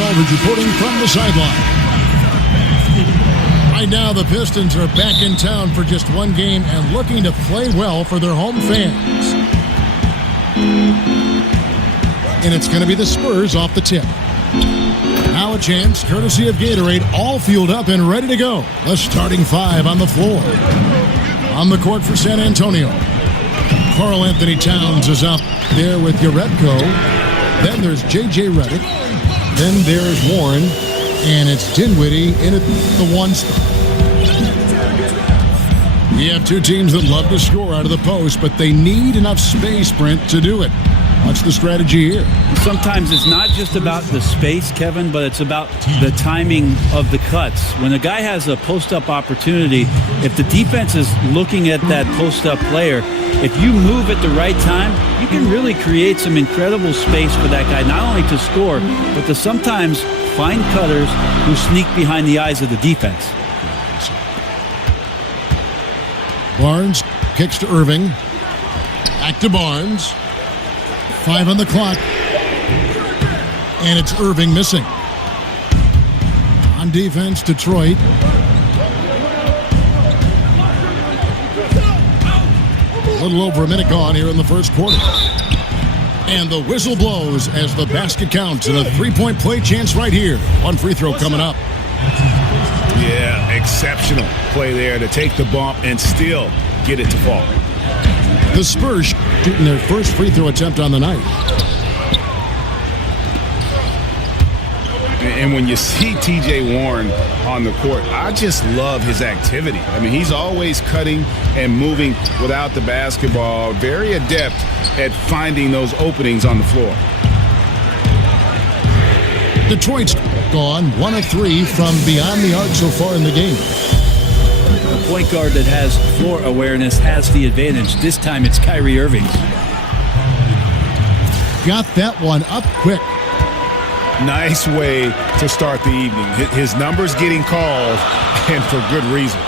Aldridge reporting from the sideline. Right now, the Pistons are back in town for just one game and looking to play well for their home fans. And it's going to be the Spurs off the tip. Now a chance, courtesy of Gatorade, all fueled up and ready to go. The starting five on the floor. On the court for San Antonio, Karl Anthony Towns is up there with Uredko. Then there's J.J. Redick. Then there's Warren. And it's Dinwiddie in at the one spot. We have two teams that love to score out of the post, but they need enough space, Brent, to do it. What's the strategy here? Sometimes it's not just about the space, Kevin, but it's about the timing of the cuts. When a guy has a post-up opportunity, if the defense is looking at that post-up player, if you move at the right time, you can really create some incredible space for that guy, not only to score, but to sometimes find cutters who sneak behind the eyes of the defense. Barnes kicks to Irving. Back to Barnes. 5 on the clock. And it's Irving missing. On defense, Detroit. A little over a minute gone here in the first quarter. And the whistle blows as the basket counts and a three-point play chance right here. One free throw coming up. Yeah, exceptional play there to take the bump and still get it to fall. The Spurs shooting their first free throw attempt on the night. And when you see T.J. Warren on the court, I just love his activity. I mean, he's always cutting and moving without the basketball. Very adept at finding those openings on the floor. Detroit's gone 1 of 3 from beyond the arc so far in the game. The point guard that has floor awareness has the advantage. This time it's Kyrie Irving. Got that one up quick. Nice way to start the evening. His numbers getting called, and for good reason.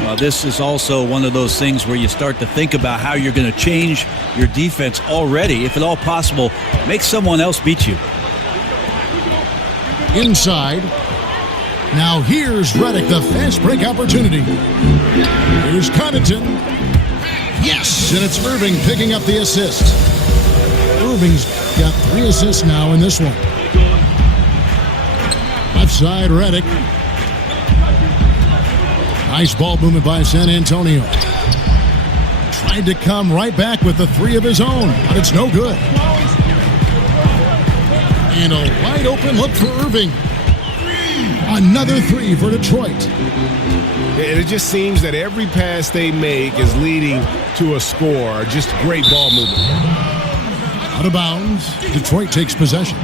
Well, this is also one of those things where you start to think about how you're going to change your defense already. If at all possible, make someone else beat you. Inside. Now here's Redick, the fast break opportunity. Here's Connaughton. Yes, and it's Irving picking up the assist. Irving's got 3 assists now in this one. Left side, Redick. Nice ball movement by San Antonio. Tried to come right back with the 3 of his own, but it's no good. And a wide open look for Irving. Another 3 for Detroit. It just seems that every pass they make is leading to a score. Just great ball movement. Out of bounds. Detroit takes possession.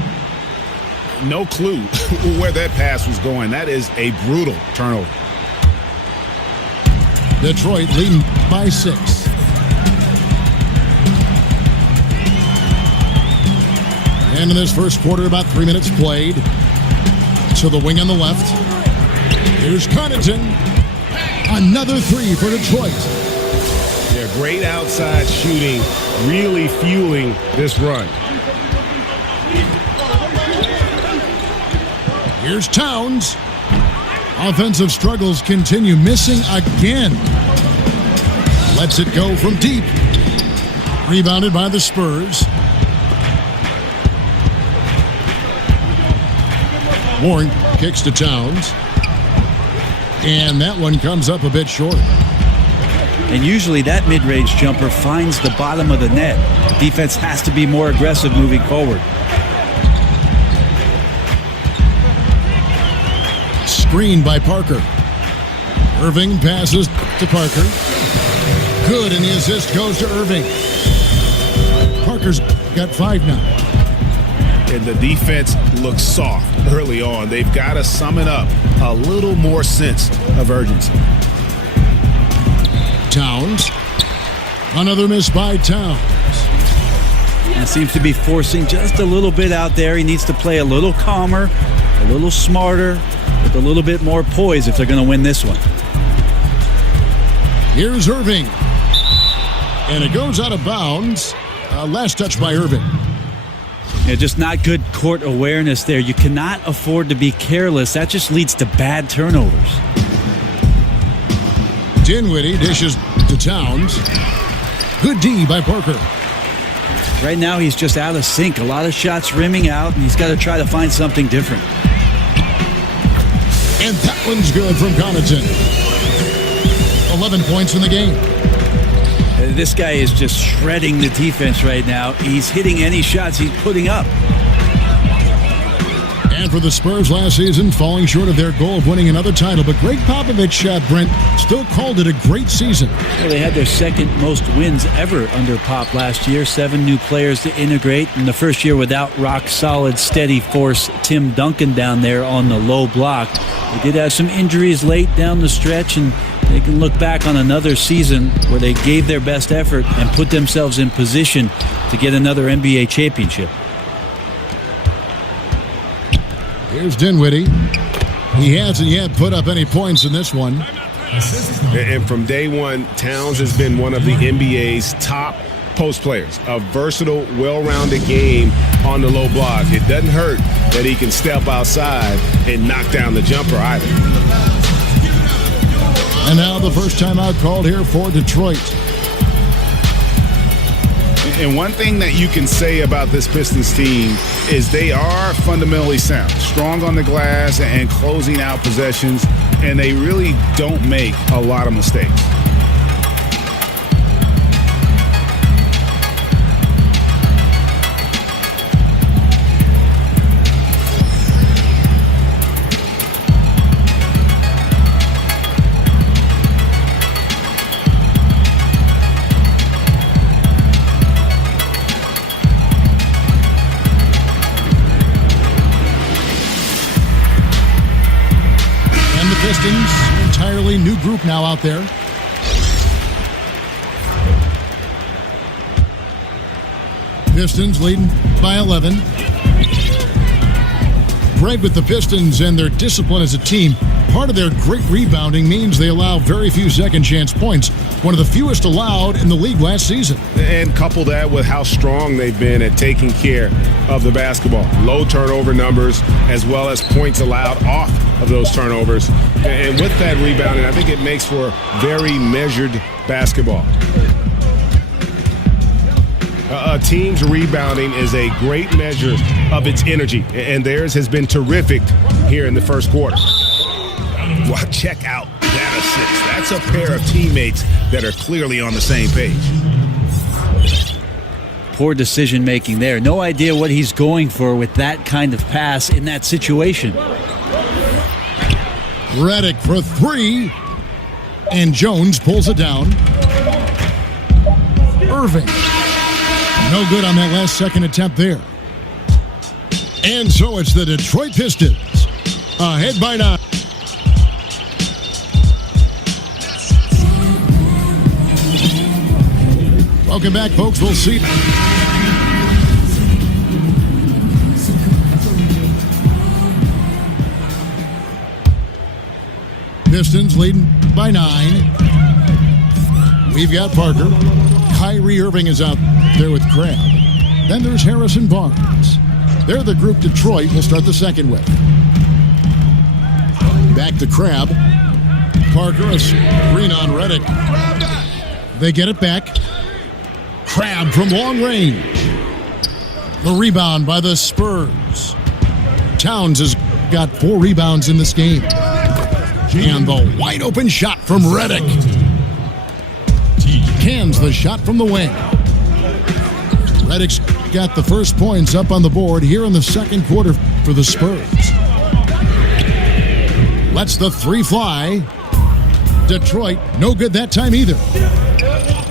No clue where that pass was going. That is a brutal turnover. Detroit leading by 6. And in this first quarter, about 3 minutes played. To the wing on the left. Here's Connaughton. Another 3 for Detroit. Yeah, great outside shooting, really fueling this run. Here's Towns. Offensive struggles continue, missing again. Lets it go from deep. Rebounded by the Spurs. Warren kicks to Towns. And that one comes up a bit short. And usually that mid-range jumper finds the bottom of the net. Defense has to be more aggressive moving forward. Screened by Parker. Irving passes to Parker. Good, and the assist goes to Irving. Parker's got 5 now. And the defense looks soft early on. They've got to summon up a little more sense of urgency. Towns. Another miss by Towns. And seems to be forcing just a little bit out there. He needs to play a little calmer, a little smarter, with a little bit more poise if they're going to win this one. Here's Irving. And it goes out of bounds. Last touch by Irving. Yeah, just not good court awareness there. You cannot afford to be careless. That just leads to bad turnovers. Dinwiddie dishes to Towns. Good D by Parker. Right now, he's just out of sync. A lot of shots rimming out, and he's got to try to find something different. And that one's good from Connaughton. 11 points in the game. This guy is just shredding the defense right now. He's hitting any shots he's putting up. And for the Spurs last season, falling short of their goal of winning another title. But Greg Popovich, Brent, still called it a great season. Well, they had their second most wins ever under Pop last year. 7 new players to integrate. In the first year without rock-solid, steady force Tim Duncan down there on the low block. They did have some injuries late down the stretch, and they can look back on another season where they gave their best effort and put themselves in position to get another NBA championship. Here's Dinwiddie. He hasn't yet put up any points in this one. And from day one, Towns has been one of the NBA's top post players. A versatile, well-rounded game on the low block. It doesn't hurt that he can step outside and knock down the jumper either. And now the first timeout called here for Detroit. And one thing that you can say about this Pistons team is they are fundamentally sound, strong on the glass and closing out possessions, and they really don't make a lot of mistakes. Pistons, entirely new group now out there. Pistons leading by 11. Greg, with the Pistons and their discipline as a team, part of their great rebounding means they allow very few second chance points, one of the fewest allowed in the league last season. And couple that with how strong they've been at taking care of the basketball. Low turnover numbers as well as points allowed off of those turnovers. And with that rebounding, I think it makes for very measured basketball. A team's rebounding is a great measure of its energy, and theirs has been terrific here in the first quarter. Well, check out that assist. That's a pair of teammates that are clearly on the same page. Poor decision making there. No idea what he's going for with that kind of pass in that situation. Redick for 3, and Jones pulls it down. Irving. No good on that last second attempt there. And so it's the Detroit Pistons ahead by 9. Welcome back, folks. We'll see. Pistons leading by 9. We've got Parker. Kyrie Irving is out there with Crabbe. Then there's Harrison Barnes. They're the group Detroit will start the second with. Back to Crabbe. Parker, a screen on Redick. They get it back. Crabbe from long range. The rebound by the Spurs. Towns has got 4 rebounds in this game. And the wide open shot from Redick. Cans the shot from the wing. Redick's got the first points up on the board here in the second quarter for the Spurs. Lets the 3 fly. Detroit, no good that time either.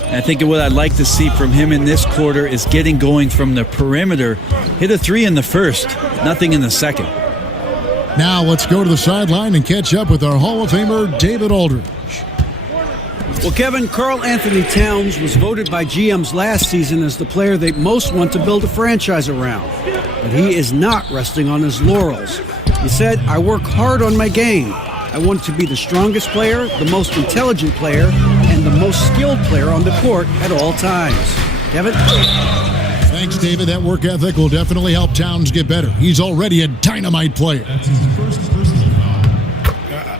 I think what I'd like to see from him in this quarter is getting going from the perimeter. Hit a 3 in the first, nothing in the second. Now let's go to the sideline and catch up with our Hall of Famer, David Aldridge. Well, Kevin, Karl Anthony Towns was voted by GMs last season as the player they most want to build a franchise around. But he is not resting on his laurels. He said, "I work hard on my game. I want to be the strongest player, the most intelligent player, and the most skilled player on the court at all times." Kevin? Thanks, David. That work ethic will definitely help Towns get better. He's already a dynamite player.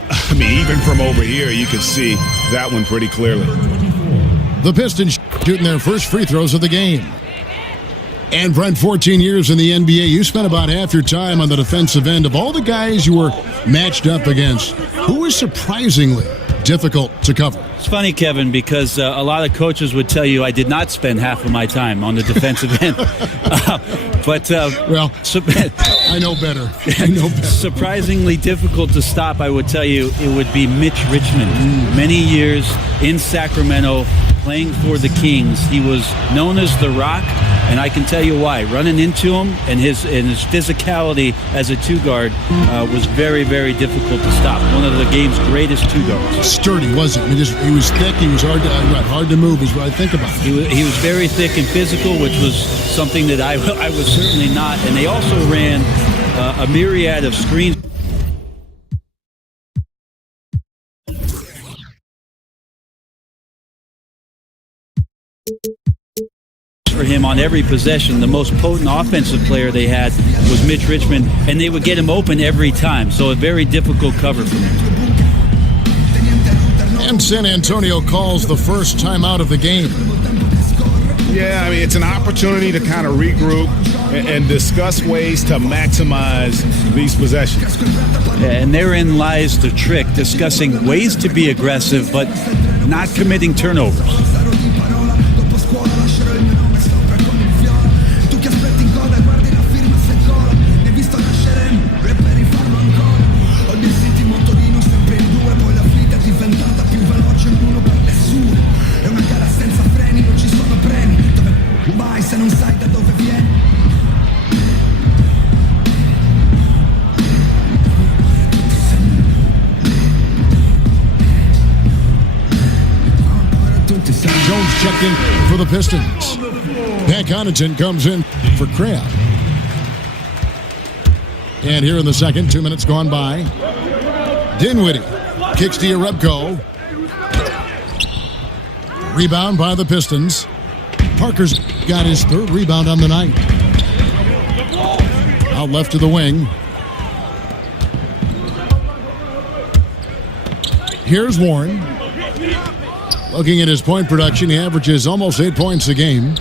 I mean, even from over here, you can see that one pretty clearly. The Pistons shooting their first free throws of the game. And Brent, 14 years in the NBA, you spent about half your time on the defensive end. Of all the guys you were matched up against, who was surprisingly difficult to cover? It's funny, Kevin, because a lot of coaches would tell you I did not spend half of my time on the defensive end. I know better. I know better. Surprisingly difficult to stop, I would tell you, it would be Mitch Richmond. Many years in Sacramento playing for the Kings. He was known as the Rock, and I can tell you why. Running into him and his physicality as a two-guard was very, very difficult to stop. One of the game's greatest two-guards. Sturdy, wasn't he? He was thick. He was hard to move is what I think about. He was very thick and physical, which was something that I was certainly not. And they also ran a myriad of screens for him on every possession. The most potent offensive player they had was Mitch Richmond, and they would get him open every time. So a very difficult cover for him. And San Antonio calls the first timeout of the game. Yeah, I mean, it's an opportunity to kind of regroup and discuss ways to maximize these possessions. Yeah, and therein lies the trick, discussing ways to be aggressive, but not committing turnovers. Jones checked in for the Pistons. Pat Connaughton comes in for Crabb. And here in the second, 2 minutes gone by. Dinwiddie kicks to Jerebko. Rebound by the Pistons. Parker's got his third rebound on the night. Out left to the wing. Here's Warren. Looking at his point production, he averages almost 8 points a game.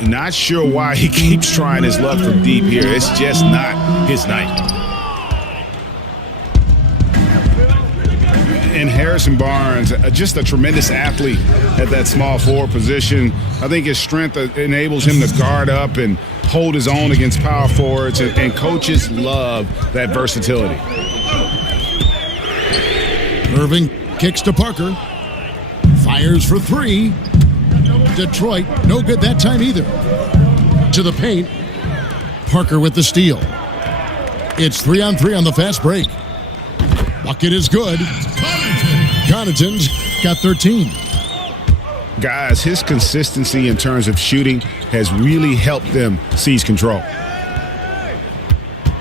Not sure why he keeps trying his luck from deep here. It's just not his night. And Harrison Barnes, just a tremendous athlete at that small forward position. I think his strength enables him to guard up and hold his own against power forwards, and coaches love that versatility. Irving kicks to Parker. Fires for three. Detroit, no good that time either. To the paint. Parker with the steal. It's 3-on-3 on the fast break. Bucket is good. Connaughton's got 13. Guys, his consistency in terms of shooting has really helped them seize control.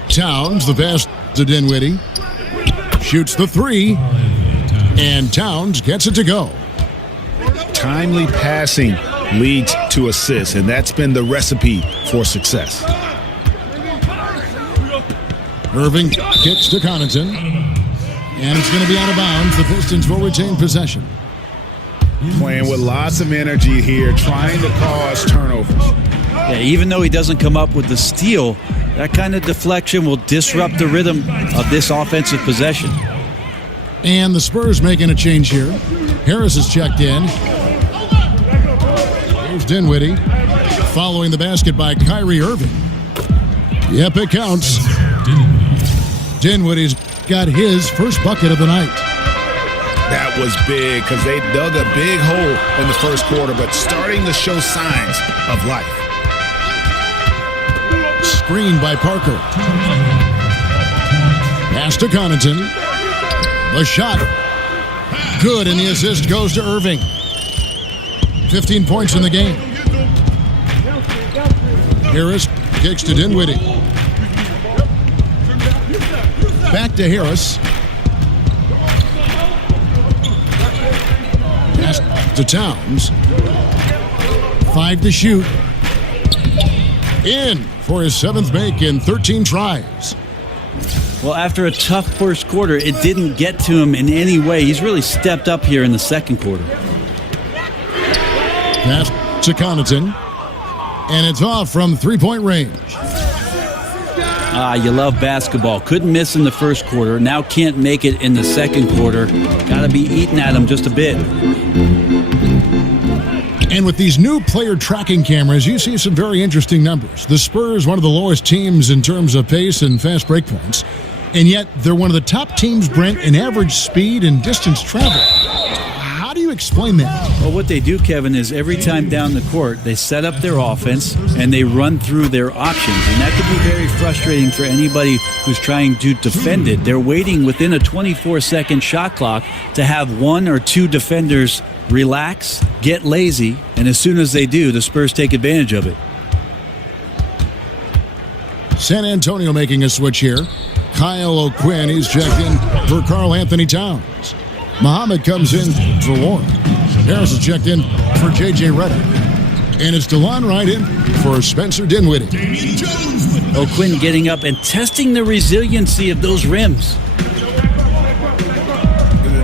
Towns, the pass to Dinwiddie. Shoots the three. And Towns gets it to go. Timely passing leads to assists, and that's been the recipe for success. Irving kicks to Connaughton. And it's going to be out of bounds. The Pistons will retain possession. Playing with lots of energy here, trying to cause turnovers. Yeah, even though he doesn't come up with the steal, that kind of deflection will disrupt the rhythm of this offensive possession. And the Spurs making a change here. Harris is checked in. Here's Dinwiddie. Following the basket by Kyrie Irving. Yep, it counts. Dinwiddie's got his first bucket of the night. That was big because they dug a big hole in the first quarter, but starting to show signs of life. Screened by Parker. Pass to Connaughton. The shot. Good, and the assist goes to Irving. 15 points in the game. Harris kicks to Dinwiddie. Back to Harris. Pass to Towns. 5 to shoot. In for his 7th make in 13 tries. Well, after a tough first quarter, it didn't get to him in any way. He's really stepped up here in the second quarter. Pass to Connaughton. And it's off from three-point range. You love basketball. Couldn't miss in the first quarter. Now can't make it in the second quarter. Got to be eating at him just a bit. And with these new player tracking cameras, you see some very interesting numbers. The Spurs, one of the lowest teams in terms of pace and fast break points. And yet, they're one of the top teams, Brent, in average speed and distance travel. How do you explain that? Well, what they do, Kevin, is every time down the court, they set up their offense and they run through their options. And that can be very frustrating for anybody who's trying to defend it. They're waiting within a 24-second shot clock to have one or two defenders relax, get lazy, and as soon as they do, the Spurs take advantage of it. San Antonio making a switch here. Kyle O'Quinn, he's checked in for Karl Anthony Towns. Muhammad comes in for Warren. Harris is checked in for J.J. Redick. And it's DeLon Wright in for Spencer Dinwiddie. O'Quinn getting up and testing the resiliency of those rims.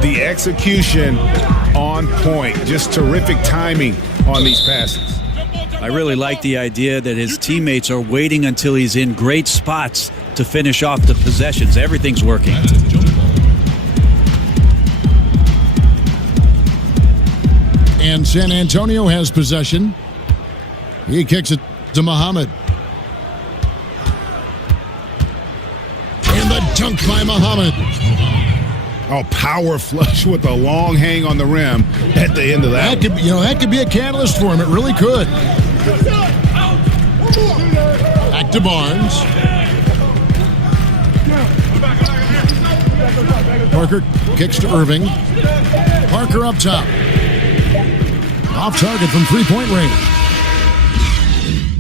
The execution on point. Just terrific timing on these passes. I really like the idea that his teammates are waiting until he's in great spots to finish off the possessions. Everything's working. And San Antonio has possession. He kicks it to Muhammad. And the dunk by Muhammad. Oh, power flush with a long hang on the rim at the end of that. That could be a catalyst for him. It really could. Back to Barnes. Parker kicks to Irving. Parker up top. Off target from three-point range.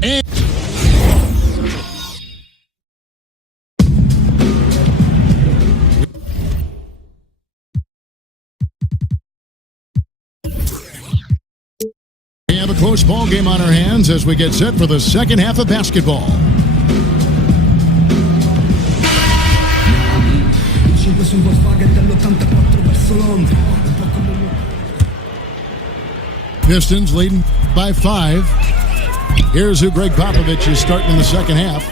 And we have a close ball game on our hands as we get set for the second half of basketball. Pistons leading by 5. Here's who Greg Popovich is starting in the second half.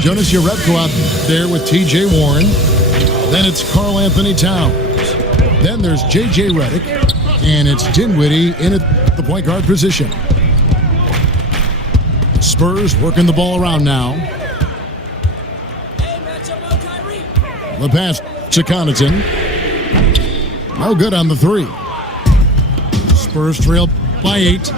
Jonas Jerebko out there with T.J. Warren. Then it's Karl Anthony Towns. Then there's J.J. Redick. And it's Dinwiddie in at the point guard position. Spurs working the ball around now. The pass to Connaughton. No good on the 3. Spurs trail by 8.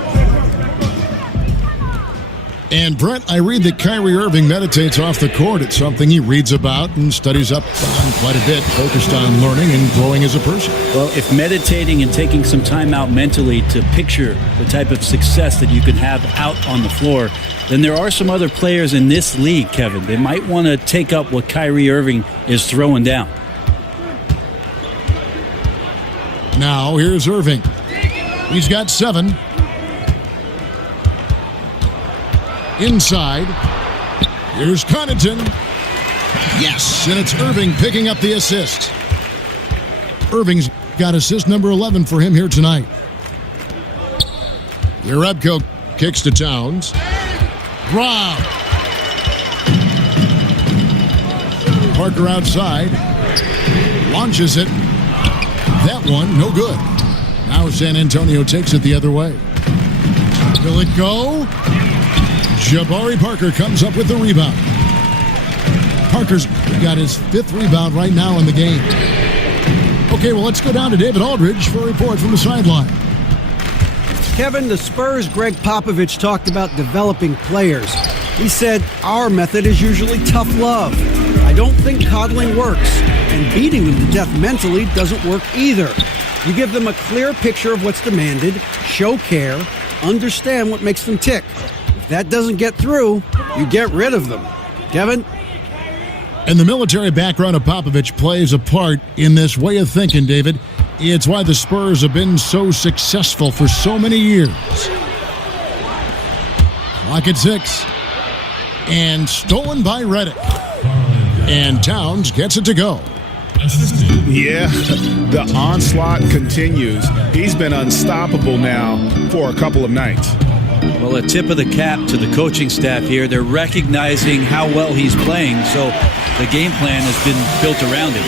And Brent, I read that Kyrie Irving meditates off the court. It's something he reads about and studies up on quite a bit, focused on learning and growing as a person. Well, if meditating and taking some time out mentally to picture the type of success that you can have out on the floor, then there are some other players in this league, Kevin. They might want to take up what Kyrie Irving is throwing down. Now, here's Irving. He's got 7. Inside. Here's Connaughton. Yes, and it's Irving picking up the assist. Irving's got assist number 11 for him here tonight. Jerebko kicks to Towns. Rob. Parker outside. Launches it. That one, no good. Now San Antonio takes it the other way. Will it go? Jabari Parker comes up with the rebound. Parker's got his 5th rebound right now in the game. Okay, well, let's go down to David Aldridge for a report from the sideline. Kevin, the Spurs' Greg Popovich talked about developing players. He said, our method is usually tough love. I don't think coddling works, and beating them to death mentally doesn't work either. You give them a clear picture of what's demanded, show care, understand what makes them tick. If that doesn't get through, you get rid of them. Kevin? And the military background of Popovich plays a part in this way of thinking, David. It's why the Spurs have been so successful for so many years. Clock at 6. And stolen by Reddick. And Towns gets it to go. Yeah, the onslaught continues. He's been unstoppable now for a couple of nights. Well, a tip of the cap to the coaching staff here. They're recognizing how well he's playing, so the game plan has been built around him.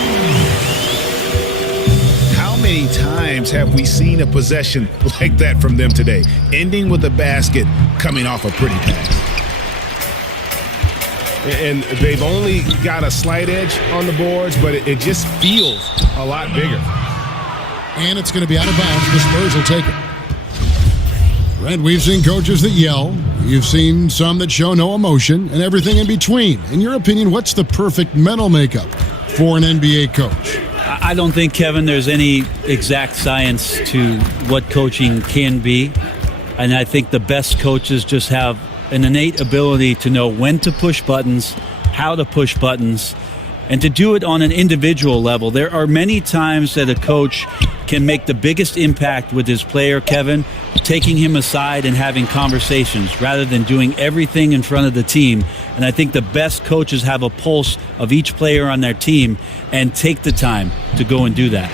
How many times have we seen a possession like that from them today, ending with a basket coming off a pretty pass? And they've only got a slight edge on the boards, but it just feels a lot bigger. And it's going to be out of bounds. The Spurs will take it. Red, we've seen coaches that yell. You've seen some that show no emotion and everything in between. In your opinion, what's the perfect mental makeup for an NBA coach? I don't think, Kevin, there's any exact science to what coaching can be. And I think the best coaches just have an innate ability to know when to push buttons, how to push buttons, and to do it on an individual level. There are many times that a coach can make the biggest impact with his player, Kevin, taking him aside and having conversations rather than doing everything in front of the team. And I think the best coaches have a pulse of each player on their team and take the time to go and do that.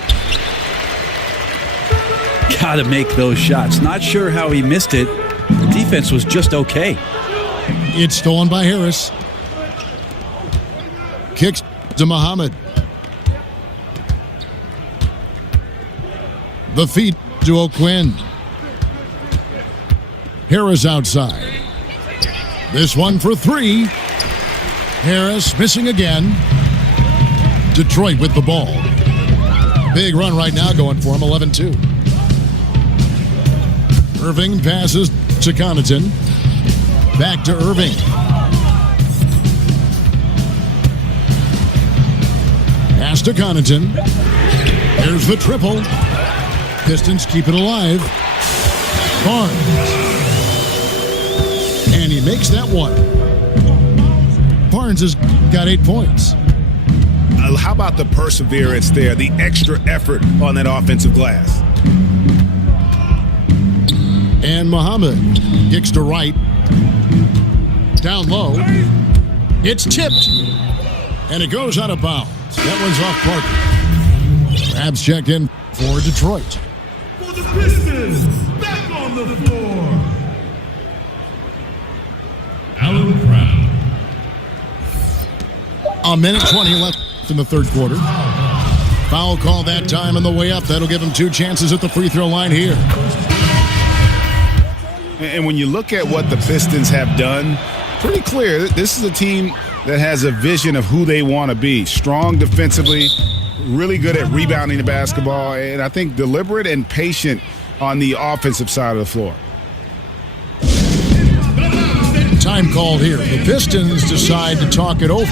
Got to make those shots. Not sure how he missed it. The defense was just okay. It's stolen by Harris. Kicks to Muhammad. The feed to O'Quinn. Harris outside. This one for three. Harris missing again. Detroit with the ball. Big run right now going for him, 11-2. Irving passes to Connaughton. Back to Irving. Pass to Connaughton. Here's the triple. Pistons keep it alive. Barnes. And he makes that one. Barnes has got 8 points. How about the perseverance there, the extra effort on that offensive glass? And Muhammad kicks to right. Down low. It's tipped. And it goes out of bounds. That one's off Parker. Rabs check in for Detroit. For the Pistons, back on the floor, Alan Brown. A minute 20 left in the third quarter. Foul call that time on the way up. That'll give him 2 chances at the free throw line here. And when you look at what the Pistons have done, pretty clear, this is a team that has a vision of who they want to be. Strong defensively, really good at rebounding the basketball, and I think deliberate and patient on the offensive side of the floor. Time call here. The Pistons decide to talk it over.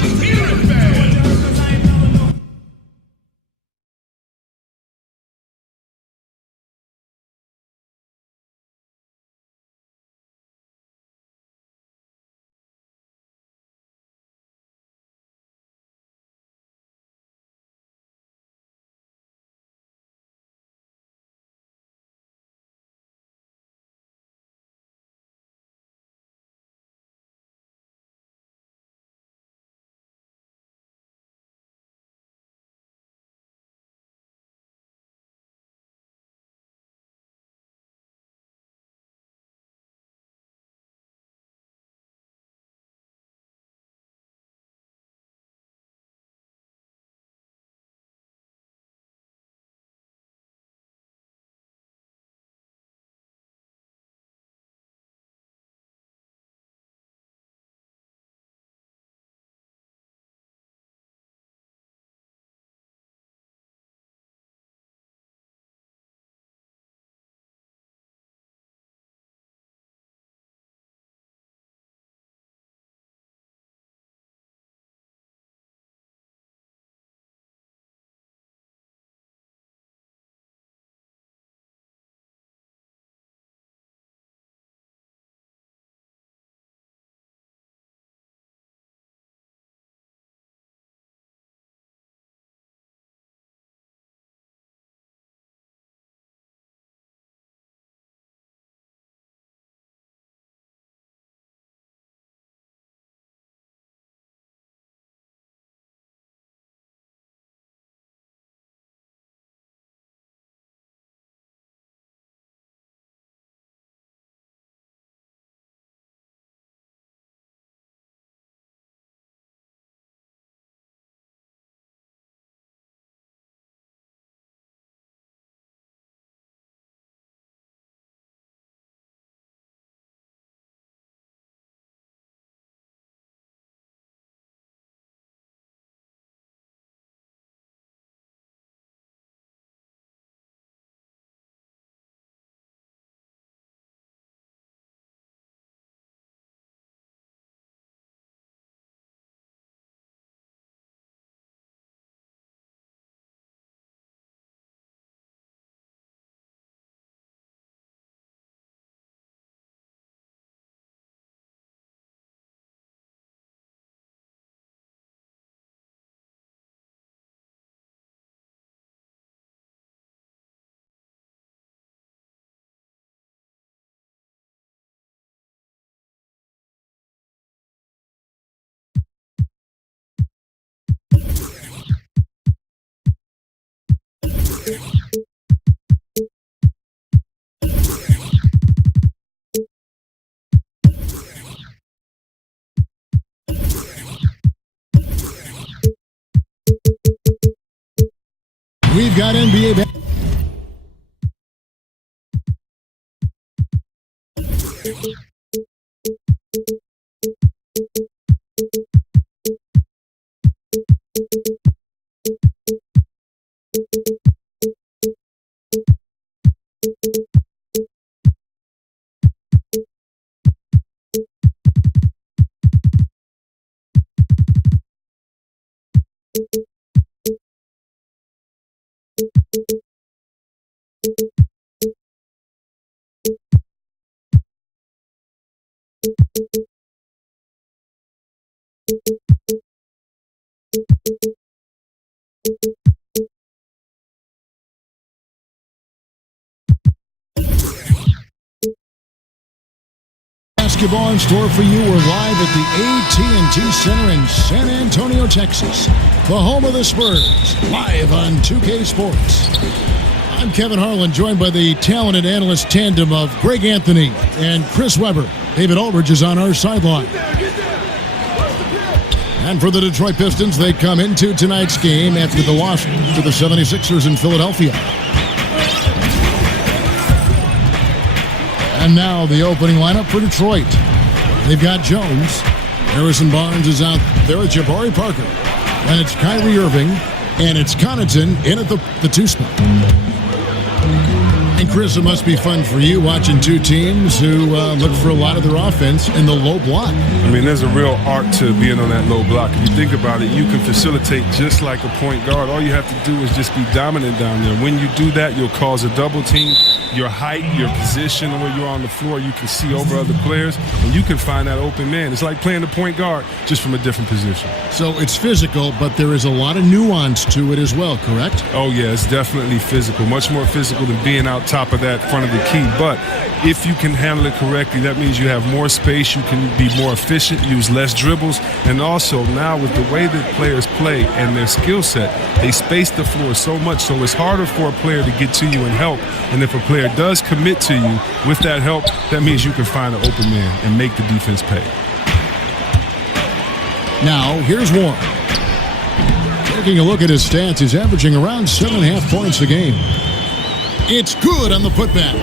we've got NBA. Basketball in store for you. We're live at the AT&T Center in San Antonio, Texas, the home of the Spurs, live on 2K Sports. I'm Kevin Harlan, joined by the talented analyst tandem of Greg Anthony and Chris Webber. David Aldridge is on our sideline. And for the Detroit Pistons, they come into tonight's game after the loss to the 76ers in Philadelphia. And now the opening lineup for Detroit. They've got Jones. Harrison Barnes is out there with Jabari Parker. And it's Kyrie Irving. And it's Connaughton in at the two spot. And Chris, it must be fun for you watching two teams who look for a lot of their offense in the low block. I mean, there's a real art to being on that low block. If you think about it, you can facilitate just like a point guard. All you have to do is just be dominant down there. When you do that, you'll cause a double team. Your height, your position, where you're on the floor, you can see over other players, and you can find that open man. It's like playing the point guard, just from a different position. So it's physical, but there is a lot of nuance to it as well, correct? Oh, yeah, it's definitely physical. Much more physical than being out top of that front of the key. But if you can handle it correctly, that means you have more space, you can be more efficient, use less dribbles, and also now with the way that players play and their skill set, they space the floor so much, so it's harder for a player to get to you and help. And if a player does commit to you with that help, that means you can find an open man and make the defense pay. Now, here's Warren. Taking a look at his stats, he's averaging around 7.5 points a game. It's good on the putback.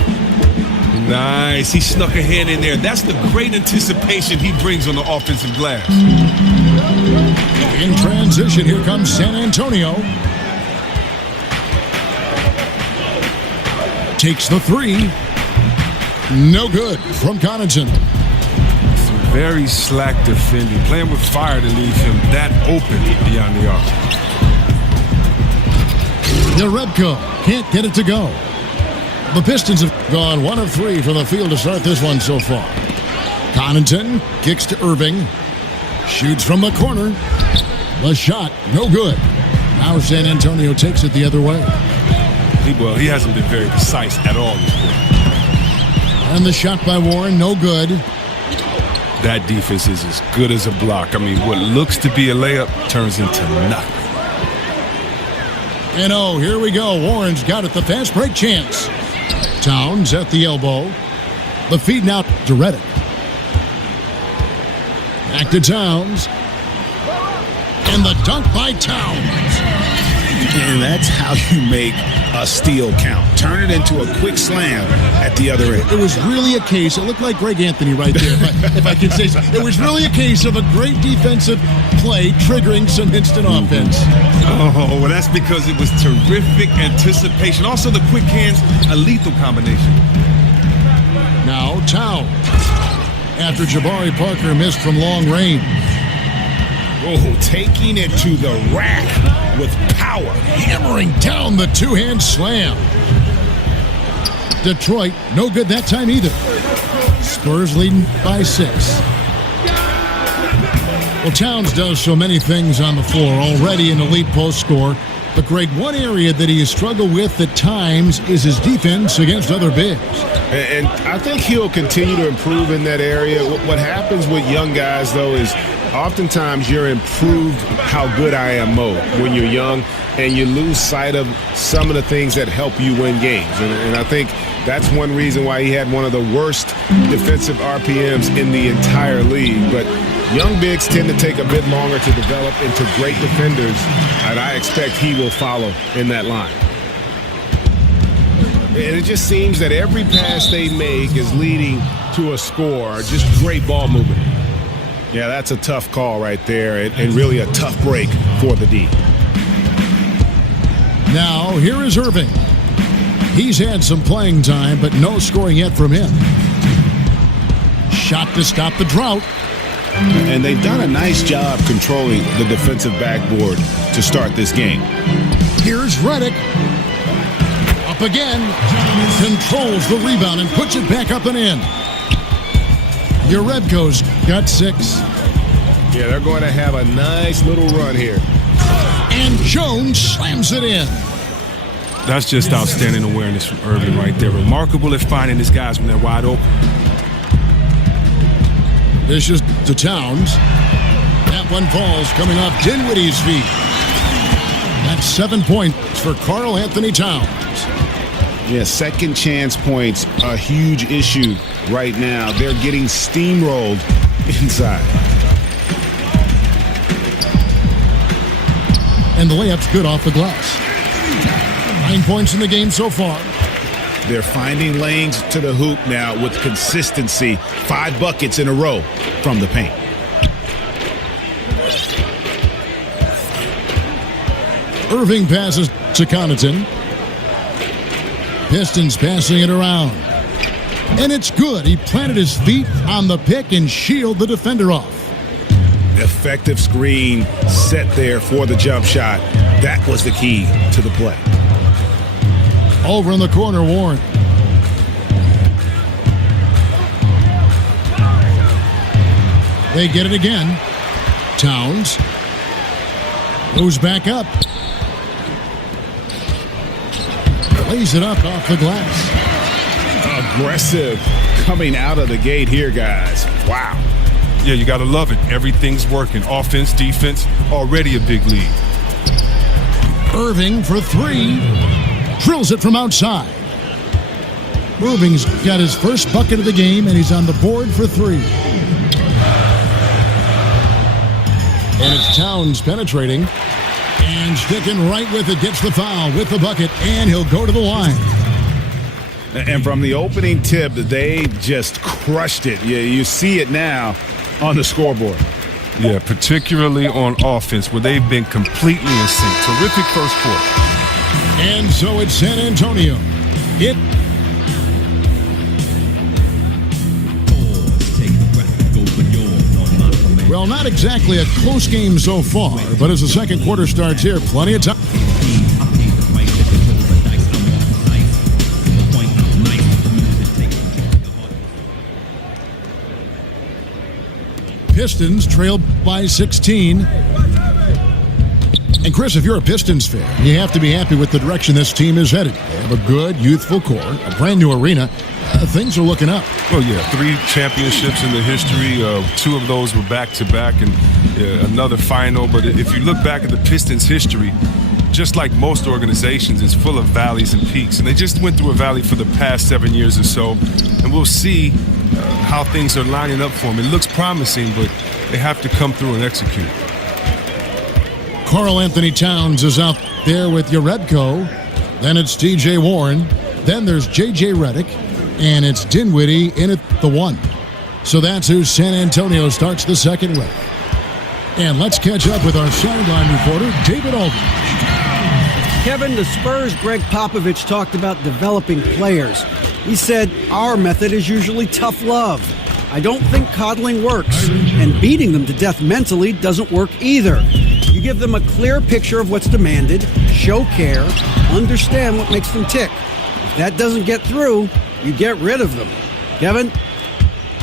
Nice. He snuck a hand in there. That's the great anticipation he brings on the offensive glass. In transition, here comes San Antonio. Takes the three. No good from Connaughton. Some very slack defending. Playing with fire to leave him that open beyond the arc. Jerebko can't get it to go. The Pistons have gone 1 of 3 from the field to start this one so far. Connaughton kicks to Irving. Shoots from the corner. The shot, no good. Now San Antonio takes it the other way. He hasn't been very precise at all this quarter. And the shot by Warren, no good. That defense is as good as a block. I mean, what looks to be a layup turns into nothing. And oh, here we go. Warren's got it, the fast break chance. Towns at the elbow. The feed now to Redick. Back to Towns. And the dunk by Towns. And that's how you make a steal count. Turn it into a quick slam at the other end. It was really a case, it looked like Greg Anthony right there, if I can say so. It was really a case of a great defensive play triggering some instant offense. Oh, well, that's because it was terrific anticipation. Also, the quick hands, a lethal combination. Now, Towns. After Jabari Parker missed from long range. Oh, taking it to the rack with power. Hammering down the two-hand slam. Detroit, no good that time either. Spurs leading by 6. Well, Towns does so many things on the floor. Already an elite post scorer. But, Greg, one area that he has struggled with at times is his defense against other bigs. And I think he'll continue to improve in that area. What happens with young guys, though, is oftentimes you're improved how good I am mode when you're young, and you lose sight of some of the things that help you win games. And I think that's one reason why he had one of the worst defensive RPMs in the entire league. But young bigs tend to take a bit longer to develop into great defenders, and I expect he will follow in that line. And it just seems that every pass they make is leading to a score. Just great ball movement. Yeah, that's a tough call right there, and really a tough break for the D. Now, here is Irving. He's had some playing time, but no scoring yet from him. Shot to stop the drought. And they've done a nice job controlling the defensive backboard to start this game. Here's Redick. Up again. Controls the rebound and puts it back up and in. Uredko's got 6. Yeah, they're going to have a nice little run here. And Jones slams it in. That's just outstanding awareness from Irving right there. Remarkable at finding his guys when they're wide open. This is to Towns. That one falls coming off Dinwiddie's feet. That's 7 points for Karl Anthony Towns. Yeah, second chance points, a huge issue right now. They're getting steamrolled inside. And the layup's good off the glass. 9 points in the game so far. They're finding lanes to the hoop now with consistency. 5 buckets in a row from the paint. Irving passes to Connaughton. Pistons passing it around. And it's good. He planted his feet on the pick and shielded the defender off. Effective screen set there for the jump shot. That was the key to the play. Over in the corner, Warren. They get it again. Towns goes back up. Lays it up off the glass. Aggressive coming out of the gate here, guys. Wow. Yeah, you got to love it. Everything's working. Offense, defense, already a big lead. Irving for 3. Drills it from outside. Irving's got his first bucket of the game, and he's on the board for 3. And it's Towns penetrating. And sticking right with it, gets the foul with the bucket, and he'll go to the line. And from the opening tip, they just crushed it. Yeah, you see it now on the scoreboard. Yeah, particularly on offense, where they've been completely in sync. Terrific first quarter. And so it's San Antonio. Well, not exactly a close game so far, but as the second quarter starts here, plenty of time. Pistons trail by 16. And Chris, if you're a Pistons fan, you have to be happy with the direction this team is headed. They have a good, youthful core, a brand new arena. Things are looking up. Oh, yeah. 3 championships in the history. 2 of those were back-to-back, and another final. But if you look back at the Pistons' history, just like most organizations, it's full of valleys and peaks. And they just went through a valley for the past 7 years or so. And we'll see how things are lining up for them. It looks promising, but they have to come through and execute. Karl Anthony Towns is out there with Uredko. Then it's T.J. Warren. Then there's J.J. Redick. And it's Dinwiddie in at the 1. So that's who San Antonio starts the second with. And let's catch up with our sideline reporter, David Aldridge. Kevin, the Spurs' Greg Popovich talked about developing players. He said, our method is usually tough love. I don't think coddling works, and beating them to death mentally doesn't work either. You give them a clear picture of what's demanded, show care, understand what makes them tick. If that doesn't get through, you get rid of them. Kevin?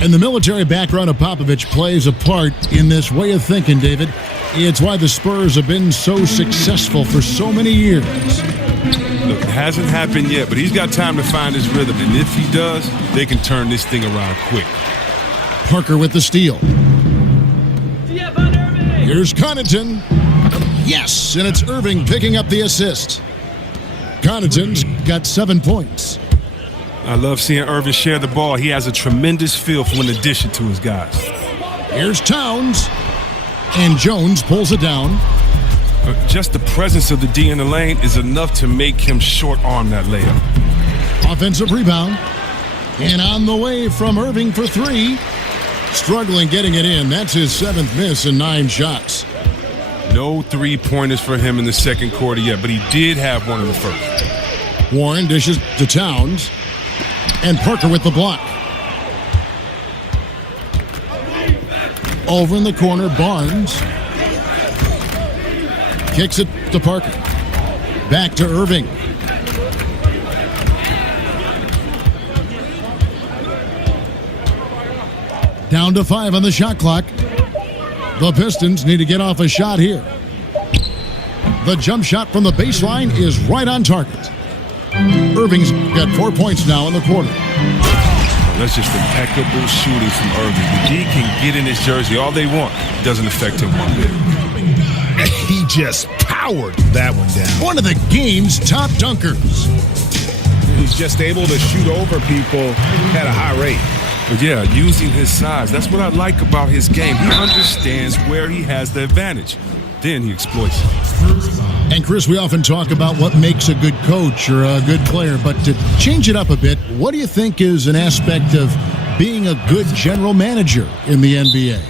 And the military background of Popovich plays a part in this way of thinking, David. It's why the Spurs have been so successful for so many years. Look, it hasn't happened yet, but he's got time to find his rhythm. And if he does, they can turn this thing around quick. Parker with the steal. Here's Connaughton. Yes, and it's Irving picking up the assist. Connaughton's got 7 points. I love seeing Irving share the ball. He has a tremendous feel for an addition to his guys. Here's Towns. And Jones pulls it down. Just the presence of the D in the lane is enough to make him short-arm that layup. Offensive rebound. And on the way from Irving for three. Struggling getting it in. That's his 7th miss in 9 shots. No three-pointers for him in the second quarter yet, but he did have one in the first. Warren dishes to Towns. And Parker with the block. Over in the corner, Barnes. Kicks it to Parker. Back to Irving. Down to 5 on the shot clock. The Pistons need to get off a shot here. The jump shot from the baseline is right on target. Irving's got 4 points now in the quarter. That's just impeccable shooting from Irving. The D can get in his jersey all they want. It doesn't affect him one bit. He just powered that one down. One of the game's top dunkers. He's just able to shoot over people at a high rate. But yeah, using his size, that's what I like about his game. He understands where he has the advantage. Then he exploits it. And Chris, we often talk about what makes a good coach or a good player, but to change it up a bit, what do you think is an aspect of being a good general manager in the NBA?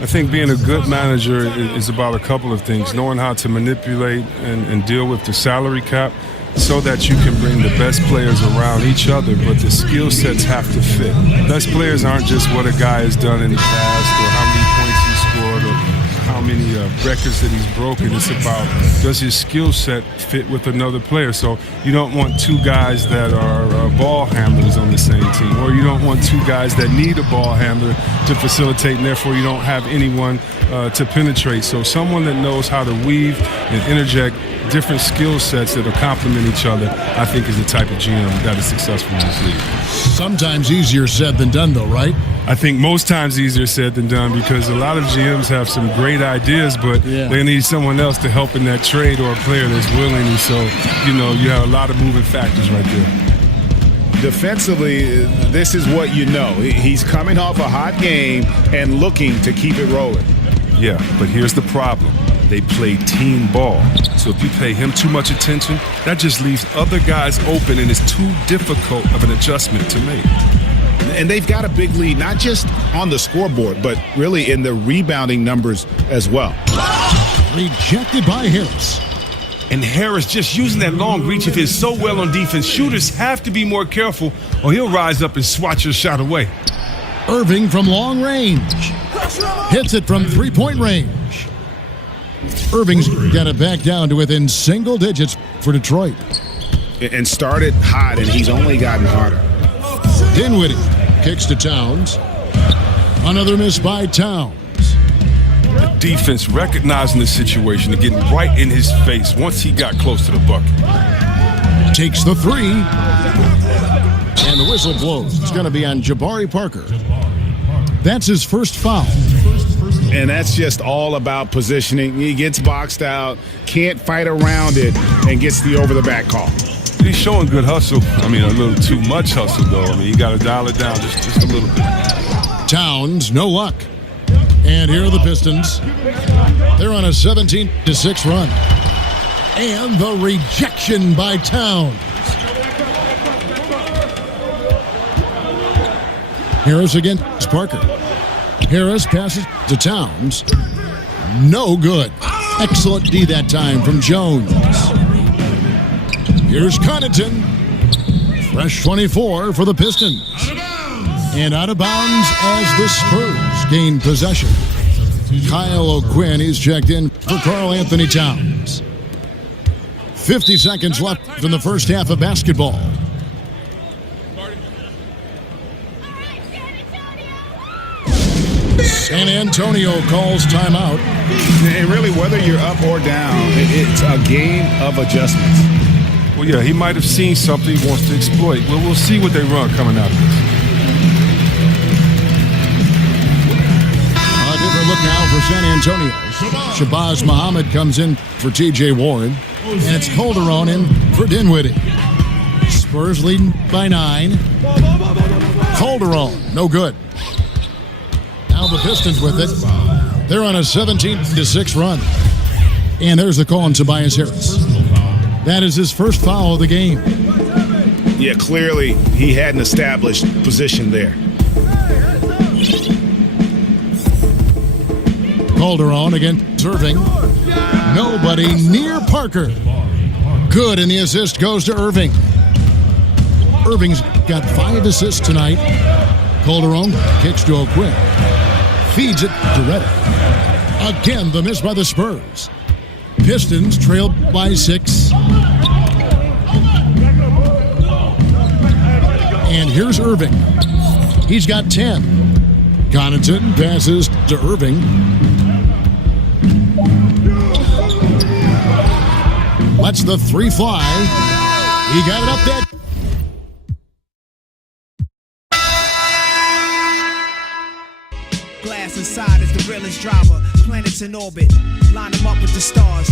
I think being a good manager is about a couple of things. Knowing how to manipulate and deal with the salary cap so that you can bring the best players around each other, but the skill sets have to fit. Best players aren't just what a guy has done in the past or how many points he scored or how many records that he's broken. It's about, does his skill set fit with another player? So you don't want 2 guys that are ball handlers on the same team, or you don't want 2 guys that need a ball handler to facilitate, and therefore you don't have anyone to penetrate. So someone that knows how to weave and interject different skill sets that will complement each other, I think, is the type of GM that is successful in this league. Sometimes easier said than done, though, right? I think most times easier said than done, because a lot of GMs have some great ideas, but they need someone else to help in that trade, or a player that's willing. And so, you have a lot of moving factors right there. Defensively, this is what you know. He's coming off a hot game and looking to keep it rolling. Yeah, but here's the problem. They play team ball. So if you pay him too much attention, that just leaves other guys open, and it's too difficult of an adjustment to make. And they've got a big lead, not just on the scoreboard, but really in the rebounding numbers as well. Rejected by Harris. And Harris just using that long reach of his so well on defense. Shooters have to be more careful, or he'll rise up and swat your shot away. Irving from long range. Hits it from 3-point range. Irving's got it back down to within single digits for Detroit. And started hot, and he's only gotten hotter. Dinwiddie kicks to Towns. Another miss by Towns. The defense recognizing the situation and getting right in his face once he got close to the bucket. Takes the 3. And the whistle blows. It's going to be on Jabari Parker. That's his first foul. And that's just all about positioning. He gets boxed out, can't fight around it, and gets the over-the-back call. He's showing good hustle. I mean, a little too much hustle, though. I mean, you got to dial it down just a little bit. Towns, no luck. And here are the Pistons. They're on a 17-6 run. And the rejection by Towns. Harris against Parker. Harris passes to Towns. No good. Excellent D that time from Jones. Here's Connaughton. Fresh 24 for the Pistons. And out of bounds as the Spurs gain possession. Kyle O'Quinn is checked in for Karl Anthony Towns. 50 seconds left in the first half of basketball. San Antonio calls timeout. And really, whether you're up or down, it's a game of adjustments. Well, yeah, he might have seen something he wants to exploit. Well, we'll see what they run coming out of this. A different look now for San Antonio. Shabazz Muhammad comes in for T.J. Warren. And it's Calderon in for Dinwiddie. Spurs leading by 9. Calderon, no good. Now the Pistons with it. They're on a 17-6 run. And there's the call on Tobias Harris. That is his first foul of the game. Yeah, clearly he had an established position there. Calderon against Irving. Nobody near Parker. Good, and the assist goes to Irving. Irving's got 5 assists tonight. Calderon kicks to O'Quinn. Feeds it to Reddick. Again, the miss by the Spurs. Pistons trail by 6. And here's Irving. He's got 10. Connaughton passes to Irving. Lets the 3 fly. He got it up there. Glass inside is the realest driver. Planets in orbit. Line them up with the stars.